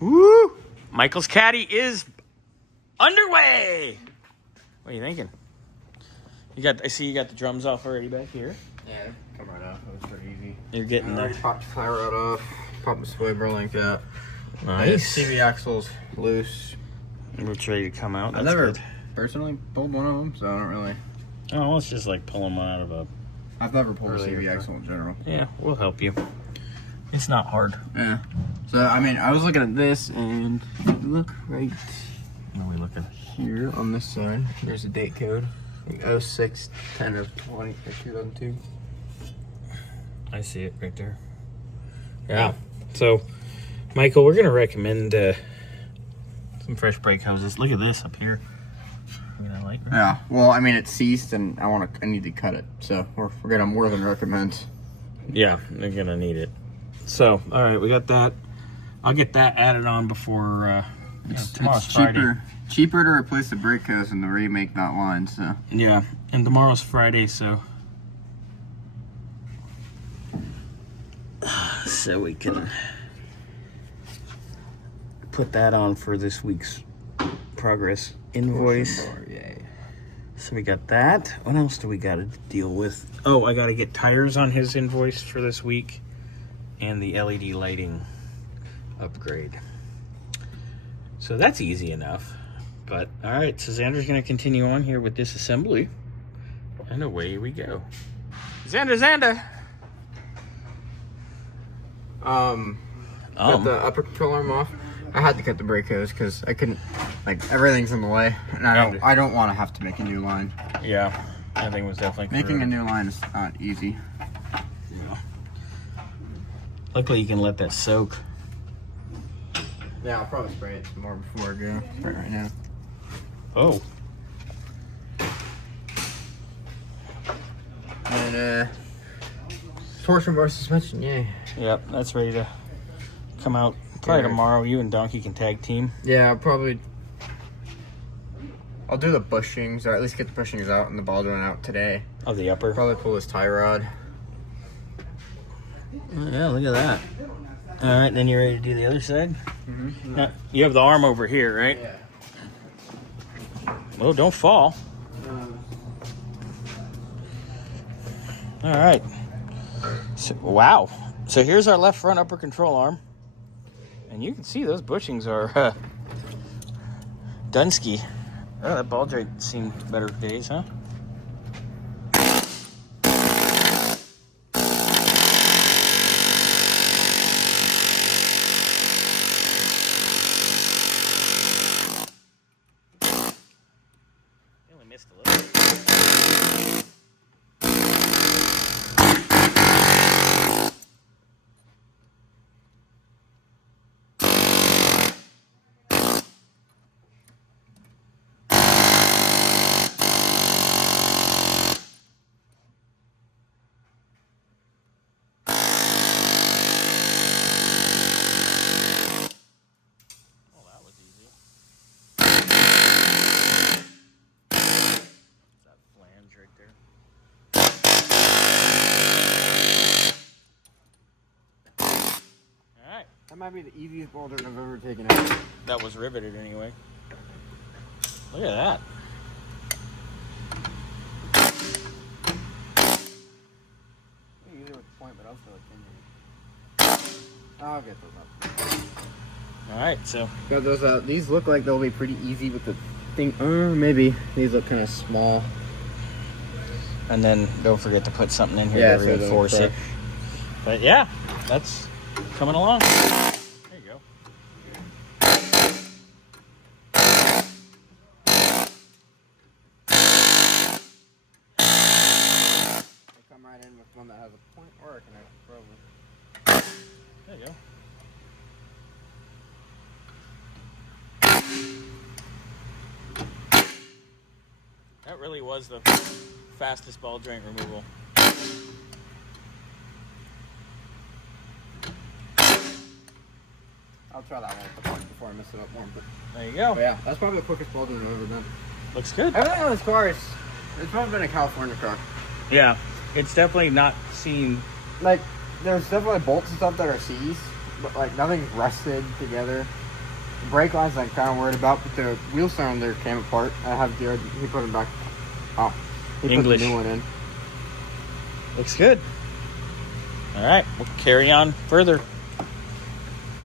Woo! Michael's caddy is underway. What are you thinking? I see you got the drums off already back here. Yeah, come right off. It was pretty easy. You're getting I already popped the fire rod off. Popped the sway bar link out. Nice. CV axle's loose. It's ready to come out. I've That's never good. personally pulled one of them, so I don't really. Oh, it's just like pulling one out of a. I've never pulled a Earlier CV car. axle in general. Yeah, we'll help you. It's not hard. Yeah. So I mean, I was looking at this, and look right What are we looking? here on this side. There's a date code, like 06 10 of 20 or 2002. I see it right there. Yeah. So, Michael, we're gonna recommend some fresh brake hoses. Look at this up here. You know, like. Yeah. Well, I mean, it's seized, and I need to cut it. So we're gonna more than recommend. Yeah, they're gonna need it. So, all right, we got that. I'll get that added on before tomorrow's Friday. Cheaper to replace the brake hose and the remake that line. So Yeah, and tomorrow's Friday, so we can put that on for this week's progress invoice. Yay. So we got that. What else do we got to deal with? Oh, I got to get tires on his invoice for this week and the LED lighting upgrade. So that's easy enough. But all right, so Xander's going to continue on here with disassembly. And away we go. Xander. Got the upper control arm off. I had to cut the brake hose because I couldn't, like, everything's in the way, and I don't want to have to make a new line. Yeah, that thing was definitely Making a new line is not easy. Yeah. Luckily, you can let that soak. Yeah, I'll probably spray it some more before I go. Spray it right now. Oh. And torsion bar suspension, yay. Yep, that's ready to come out probably tomorrow. You and Donkey can tag team. Yeah, I'll do the bushings, or at least get the bushings out and the ball joint out today. Of the upper. Probably pull this tie rod. Yeah, look at that. All right, then you're ready to do the other side? Mm-hmm. Now, you have the arm over here, right? Yeah. Oh, don't fall. All right. So, wow. So here's our left front upper control arm. And you can see those bushings are Dunsky. Oh, that ball joint seemed better days, huh? Only missed a little. Oh, that was easy. That flange right there. All right. That might be the easiest ball joint I've ever taken out. That was riveted anyway. Look at that. Easier with the point, but I'll still continue. I'll get those up. All right, so Got those out. These look like they'll be pretty easy with the thing. Maybe. These look kind of small. and then don't forget to put something in here Yeah, to so it don't reinforce it. crack. But yeah, that's coming along. There you go. Come right in with one that has a point or a connector, probably. There you go. That really was the fastest ball joint removal. I'll try that one with the point before I mess it up more. But There you go. yeah, that's probably the quickest ball joint I've ever done. Looks good. Everything on this car it's probably been a California car. Yeah, it's definitely not seen. Like, there's definitely bolts and stuff that are seized, but like nothing's rusted together. Brake lines I'm kind of worried about, but the wheel cylinder came apart. I have Jared, he put it back. Oh, he English. put the new one in. Looks good. All right, we'll carry on further.